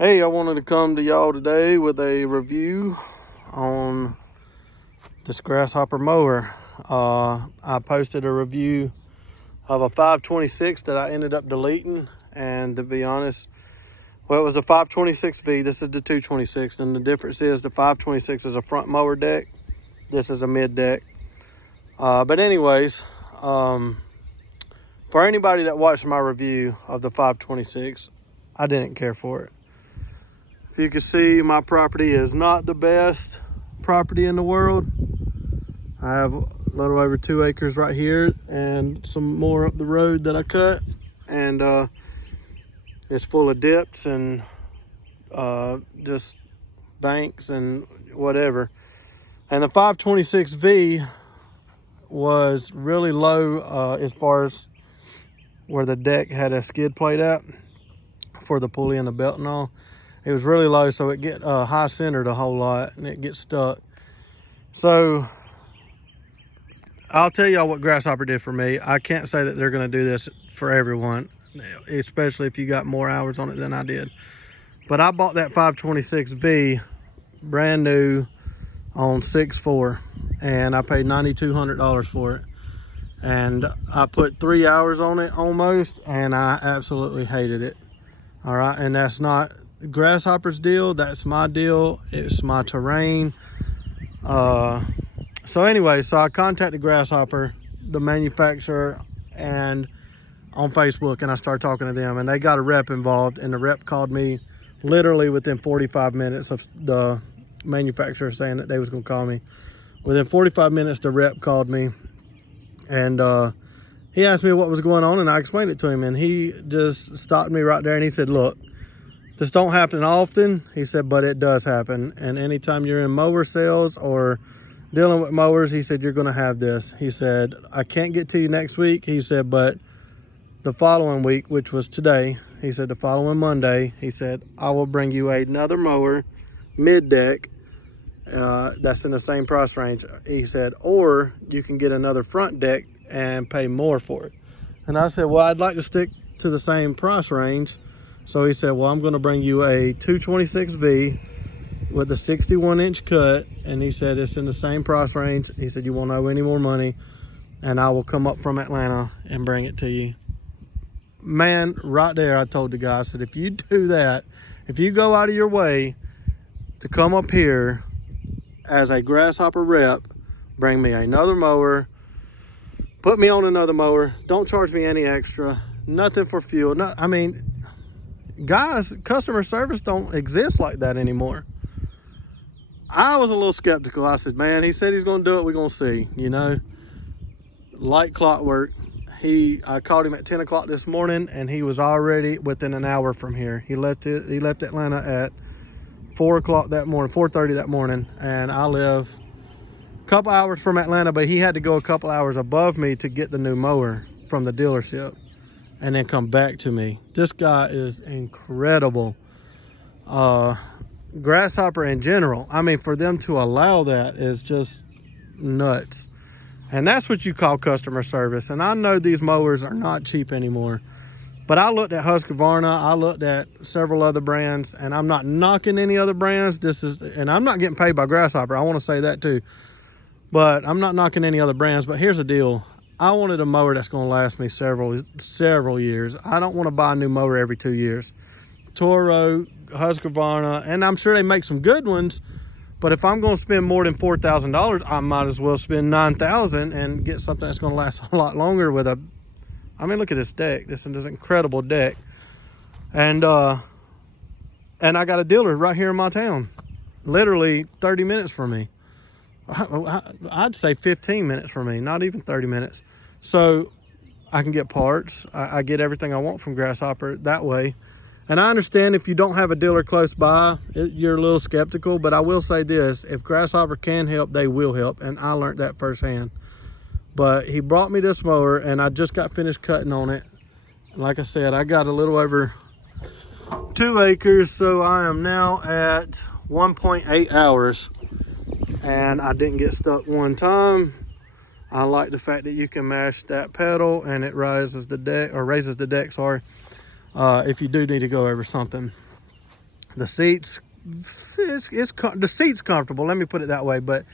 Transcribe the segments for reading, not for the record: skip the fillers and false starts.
Hey, I wanted to come to y'all today with a review on this Grasshopper mower. I posted a review of a 526 that I ended up deleting, and to be honest, well, it was a 526V. This is the 226, and the difference is the 526 is a front mower deck. This is a mid deck. But anyways, for anybody that watched my review of the 526, I didn't care for it. If you can see, my property is not the best property in the world. I have a little over 2 acres right here and some more up the road that I cut, and it's full of dips and just banks and whatever. And the 526V was really low as far as where the deck had a skid plate at for the pulley and the belt and all. It was really low, so it get high centered a whole lot and it gets stuck. So I'll tell y'all what Grasshopper did for me. I can't say that they're going to do this for everyone, especially if you got more hours on it than I did. But I bought that 526V brand new on 6/4, and I paid $9,200 for it. And I put 3 hours on it almost, and I absolutely hated it. All right, and that's not Grasshopper's deal, that's my deal. It's my terrain. So anyway, so I contacted Grasshopper, the manufacturer, and on Facebook, and I started talking to them, and they got a rep involved, and the rep called me literally within 45 minutes of the manufacturer saying that they was going to call me. Within 45 minutes, the rep called me, and he asked me what was going on, and I explained it to him, and he just stopped me right there, and he said, look, this don't happen often, he said, but it does happen. And anytime you're in mower sales or dealing with mowers, he said, you're gonna have this. He said, I can't get to you next week, he said, but the following week, which was today, he said, the following Monday, he said, I will bring you another mower, mid-deck, that's in the same price range. He said, or you can get another front deck and pay more for it. And I said, well, I'd like to stick to the same price range. So he said, well, I'm going to bring you a 226V with a 61-inch cut, and he said it's in the same price range. He said, you won't owe any more money, and I will come up from Atlanta and bring it to you. Man, right there, I told the guy, I said, if you do that, if you go out of your way to come up here as a Grasshopper rep, bring me another mower, put me on another mower, don't charge me any extra, nothing for fuel. No, I mean, guys, customer service don't exist like that anymore. I was a little skeptical. I said, man, he said he's going to do it, we're going to see, you know. Like clockwork, I called him at 10 o'clock this morning, and he was already within an hour from here. He left Atlanta at 4 o'clock that morning, 4:30 that morning, and I live a couple hours from Atlanta, but he had to go a couple hours above me to get the new mower from the dealership and then come back to me. This guy is incredible. Grasshopper in general, I mean, for them to allow that is just nuts. And that's what you call customer service. And I know these mowers are not cheap anymore, but I looked at Husqvarna, I looked at several other brands, and I'm not knocking any other brands. And I'm not getting paid by Grasshopper, I want to say that too, but I'm not knocking any other brands. But here's the deal, I wanted a mower that's going to last me several years. I don't want to buy a new mower every 2 years. Toro, Husqvarna, and I'm sure they make some good ones, but if I'm going to spend more than $4,000, I might as well spend $9,000 and get something that's going to last a lot longer with I mean, look at this deck. This is an incredible deck. And I got a dealer right here in my town, literally 30 minutes from me. I'd say 15 minutes from me, not even 30 minutes. So I can get parts. I get everything I want from Grasshopper that way. And I understand if you don't have a dealer close by, you're a little skeptical, but I will say this, if Grasshopper can help, they will help. And I learned that firsthand. But he brought me this mower, and I just got finished cutting on it. Like I said, I got a little over 2 acres, so I am now at 1.8 hours. And I didn't get stuck one time. I like the fact that you can mash that pedal and it raises the deck, sorry, if you do need to go over something. The seats, the seat's comfortable, let me put it that way. But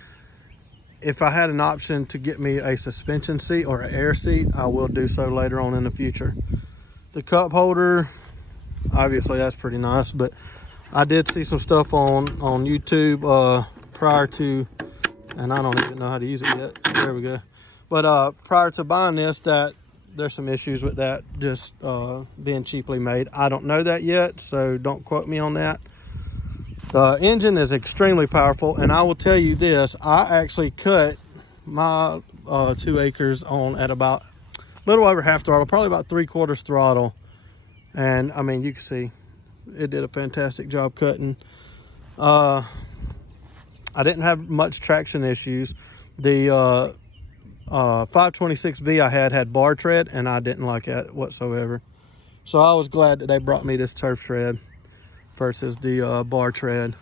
if I had an option to get me a suspension seat or an air seat, I will do so later on in the future. The cup holder, obviously that's pretty nice, but I did see some stuff on YouTube prior to, and I don't even know how to use it yet. There we go. But prior to buying this, that there's some issues with that just being cheaply made. I don't know that yet, so don't quote me on that. The engine is extremely powerful, and I will tell you this, I actually cut my 2 acres on at about a little over half throttle, probably about 3/4 throttle. And I mean, you can see it did a fantastic job cutting. I didn't have much traction issues. The 526V I had bar tread, and I didn't like that whatsoever. So I was glad that they brought me this turf tread versus the bar tread.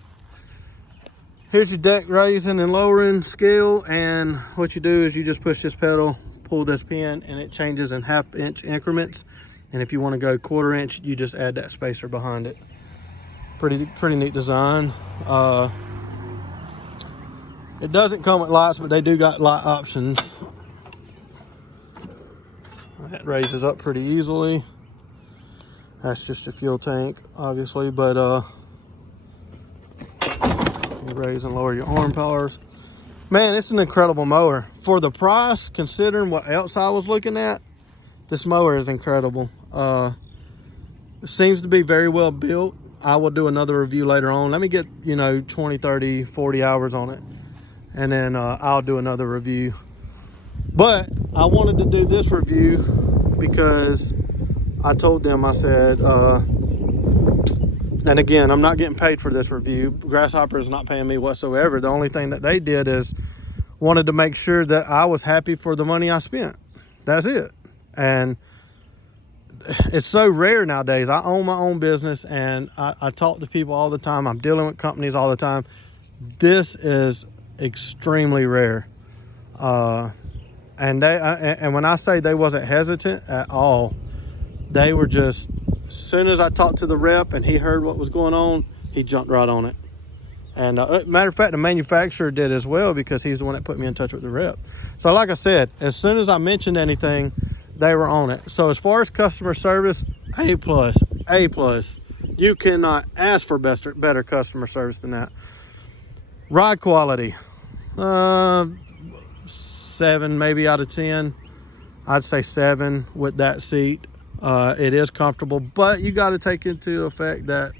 Here's your deck raising and lowering scale, and what you do is you just push this pedal, pull this pin, and it changes in 1/2 inch increments. And if you want to go 1/4 inch, you just add that spacer behind it. Pretty neat design. It doesn't come with lights, but they do got light options. That raises up pretty easily. That's just a fuel tank, obviously, but you raise and lower your arm powers. Man, it's an incredible mower. For the price, considering what else I was looking at, this mower is incredible. It seems to be very well built. I will do another review later on. Let me get, 20, 30, 40 hours on it, and then I'll do another review. But I wanted to do this review because I told them, I said, and again, I'm not getting paid for this review. Grasshopper is not paying me whatsoever. The only thing that they did is wanted to make sure that I was happy for the money I spent. That's it. And it's so rare nowadays. I own my own business, and I talk to people all the time. I'm dealing with companies all the time. This is extremely rare. And when I say they wasn't hesitant at all, they were just, as soon as I talked to the rep and he heard what was going on, he jumped right on it. And matter of fact, the manufacturer did as well, because he's the one that put me in touch with the rep. So like I said, as soon as I mentioned anything, they were on it. So as far as customer service, A+, A+. You cannot ask for better customer service than that. Ride quality, 7 maybe out of 10. I'd say 7 with that seat. It is comfortable, but you got to take into effect that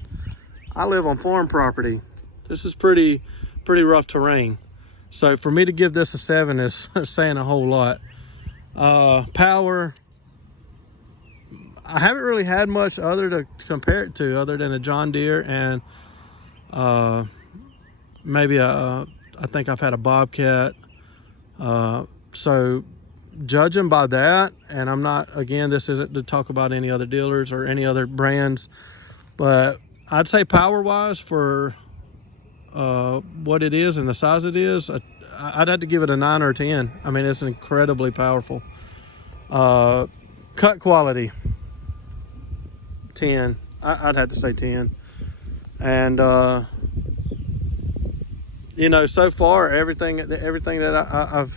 I live on farm property. This is pretty rough terrain. So for me to give this a 7 is saying a whole lot. Power, I haven't really had much other to compare it to, other than a John Deere and maybe I think I've had a Bobcat. So judging by that, and I'm not, again, this isn't to talk about any other dealers or any other brands, but I'd say power wise, for what it is and the size it is, I'd have to give it a 9 or a 10. I mean, it's incredibly powerful. Cut quality, 10. I'd have to say 10. And so far everything that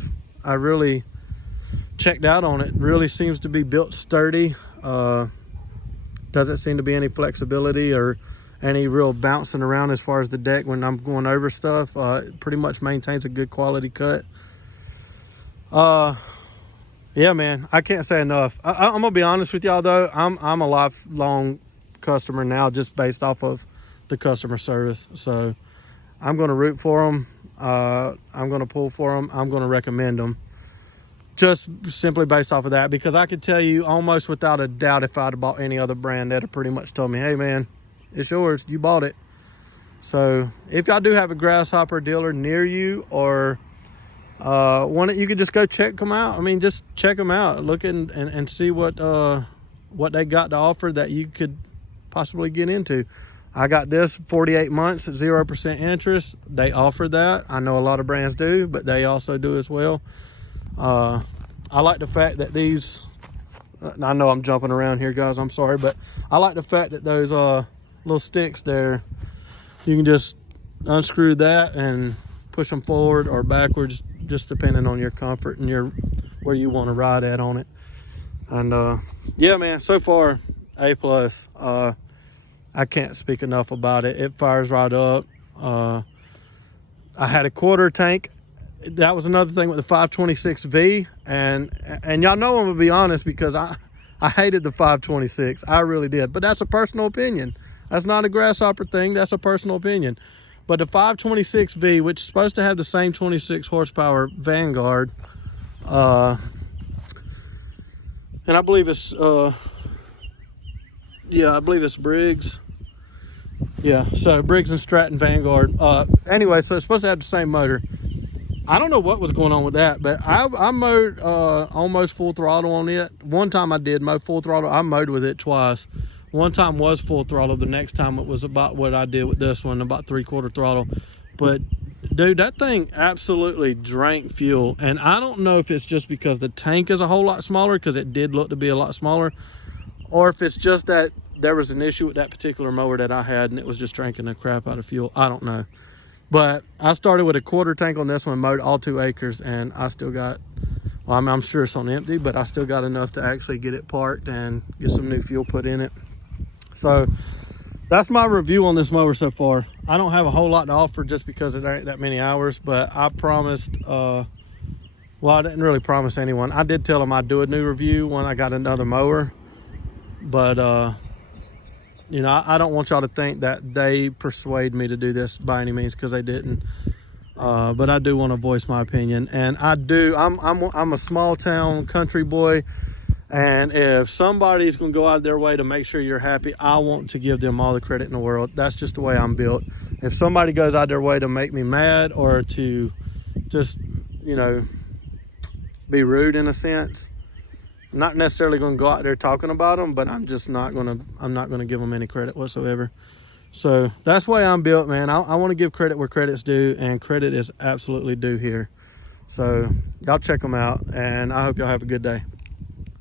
I really checked out on it really seems to be built sturdy. Doesn't seem to be any flexibility or any real bouncing around as far as the deck when I'm going over stuff. It pretty much maintains a good quality cut. Yeah, man, I can't say enough. I'm gonna be honest with y'all though, I'm a lifelong customer now, just based off of the customer service. So I'm gonna root for them. I'm gonna pull for them. I'm gonna recommend them, just simply based off of that, because I could tell you almost without a doubt, if I'd have bought any other brand, they'd have pretty much told me, hey man, it's yours, you bought it. So if y'all do have a Grasshopper dealer near you, or one that you could just go check them out. I mean, just check them out, look and see what they got to offer that you could possibly get into. I got this 48 months at 0% interest. They offer that. I know a lot of brands do, but they also do as well. I like the fact that these, I know I'm jumping around here guys, I'm sorry, but I like the fact that those little sticks there. You can just unscrew that and push them forward or backwards, just depending on your comfort and your where you want to ride at on it. And yeah, man, so far A+. I can't speak enough about it. It fires right up. I had a quarter tank. That was another thing with the 526V, and y'all know I'm gonna be honest, because I hated the 526. I really did, but that's a personal opinion. That's not a Grasshopper thing. That's a personal opinion. But the 526V, which is supposed to have the same 26 horsepower Vanguard, and I believe it's yeah, I believe it's Briggs. Yeah, so Briggs and Stratton Vanguard. Anyway, so it's supposed to have the same motor. I don't know what was going on with that, but I mowed almost full throttle on it. One time I did mow full throttle. I mowed with it twice. One time was full throttle. The next time it was about what I did with this one, about 3/4 throttle. But dude, that thing absolutely drank fuel. And I don't know if it's just because the tank is a whole lot smaller, because it did look to be a lot smaller, or if it's just that there was an issue with that particular mower that I had and it was just drinking the crap out of fuel. I don't know. But I started with a quarter tank on this one, mowed all 2 acres, and I still got, well, I'm sure it's on empty, but I still got enough to actually get it parked and get some new fuel put in it. So that's my review on this mower so far. I don't have a whole lot to offer just because it ain't that many hours, but I promised, well, I didn't really promise anyone. I did tell them I'd do a new review when I got another mower, but you know, I don't want y'all to think that they persuade me to do this by any means, because they didn't. But I do want to voice my opinion, and I'm a small town country boy, and if somebody's going to go out of their way to make sure you're happy, I want to give them all the credit in the world. That's just the way I'm built. If somebody goes out of their way to make me mad, or to just, you know, be rude in a sense, I'm not necessarily going to go out there talking about them, but I'm not going to give them any credit whatsoever. So that's the way I'm built, man. I want to give credit where credit's due, and credit is absolutely due here. So y'all check them out, and I hope y'all have a good day.